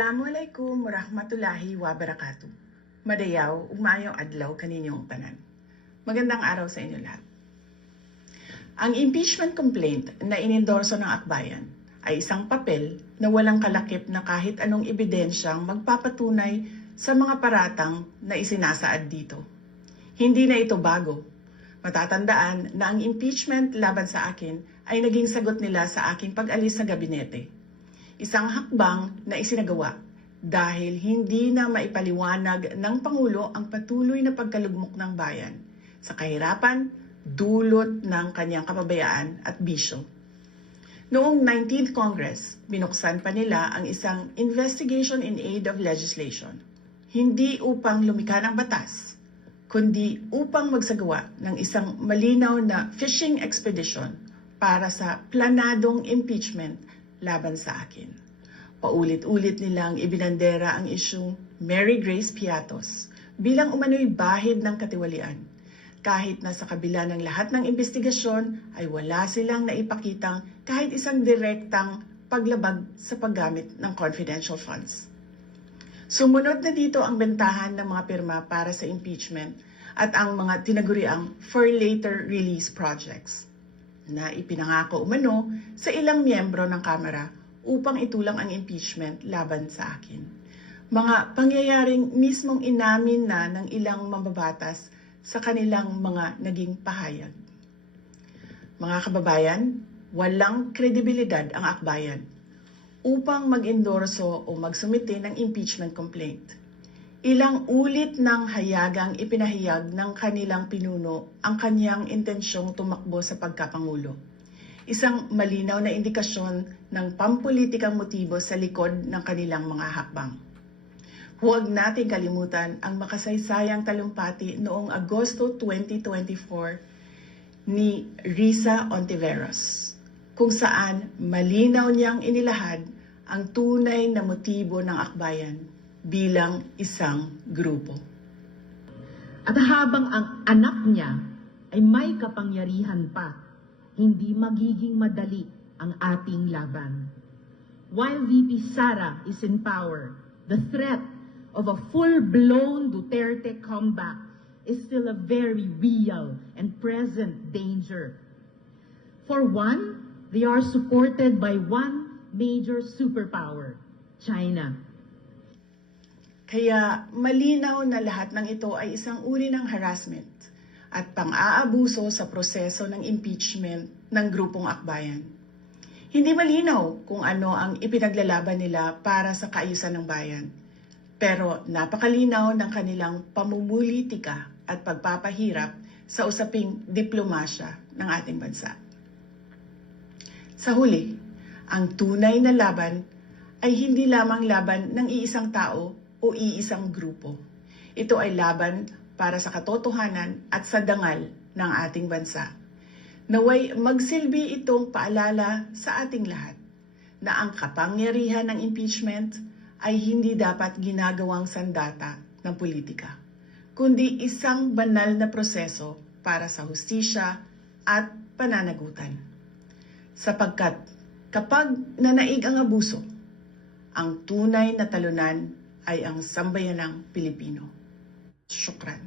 Assalamualaikum warahmatullahi wabarakatuh. Madayaw, ugmayong adlaw kaninyong tanan. Magandang araw sa inyo lahat. Ang impeachment complaint na inendorso ng akbayan ay isang papel na walang kalakip na kahit anong ebidensyang magpapatunay sa mga paratang na isinasaad dito. Hindi na ito bago. Matatandaan na ang impeachment laban sa akin ay naging sagot nila sa aking pag-alis sa gabinete. Isang hakbang na isinagawa dahil hindi na maipaliwanag ng Pangulo ang patuloy na pagkalugmok ng bayan sa kahirapan dulot ng kanyang kapabayaan at bisyo. Noong 19th Congress, binuksan pa nila ang isang Investigation in Aid of Legislation, hindi upang lumikha ng batas, kundi upang magsagawa ng isang malinaw na fishing expedition para sa planadong impeachment laban sa akin. Paulit-ulit nilang ibinandera ang isyung Mary Grace Piatos bilang umano'y bahid ng katiwalian. Kahit na sa kabila ng lahat ng investigasyon ay wala silang naipakitang kahit isang direktang paglabag sa paggamit ng confidential funds. Sumunod na dito ang bentahan ng mga pirma para sa impeachment at ang mga tinaguriang for later release projects na ipinangako umano sa ilang miyembro ng Kamara upang itulang ang impeachment laban sa akin. Mga pangyayaring mismong inamin na ng ilang mambabatas sa kanilang mga naging pahayag. Mga kababayan, walang kredibilidad ang akbayan upang mag-endorso o magsumite ng impeachment complaint. Ilang ulit ng hayagang ipinahayag ng kanilang pinuno ang kanyang intensyong tumakbo sa pagkapangulo. Isang malinaw na indikasyon ng pampulitikang motibo sa likod ng kanilang mga hakbang. Huwag nating kalimutan ang makasaysayang talumpati noong Agosto 2024 ni Risa Ontiveros, kung saan malinaw niyang inilahad ang tunay na motibo ng akbayan bilang isang grupo. At habang ang anak niya ay may kapangyarihan pa, hindi magiging madali ang ating laban. While VP Sara is in power, the threat of a full-blown Duterte comeback is still a very real and present danger. For one, they are supported by one major superpower, China. Kaya malinaw na lahat ng ito ay isang uri ng harassment at pang-aabuso sa proseso ng impeachment ng grupong akbayan. Hindi malinaw kung ano ang ipinaglalaban nila para sa kaayusan ng bayan, pero napakalinaw ng kanilang pamumulitika at pagpapahirap sa usaping diplomasya ng ating bansa. Sa huli, ang tunay na laban ay hindi lamang laban ng iisang tao o iisang grupo. Ito ay laban para sa katotohanan at sa dangal ng ating bansa. Naway magsilbi itong paalala sa ating lahat na ang kapangyarihan ng impeachment ay hindi dapat ginagawang sandata ng politika, kundi isang banal na proseso para sa hustisya at pananagutan. Sapagkat kapag nanaig ang abuso, ang tunay na talunan ay ang sambayanang Pilipino. Syukran.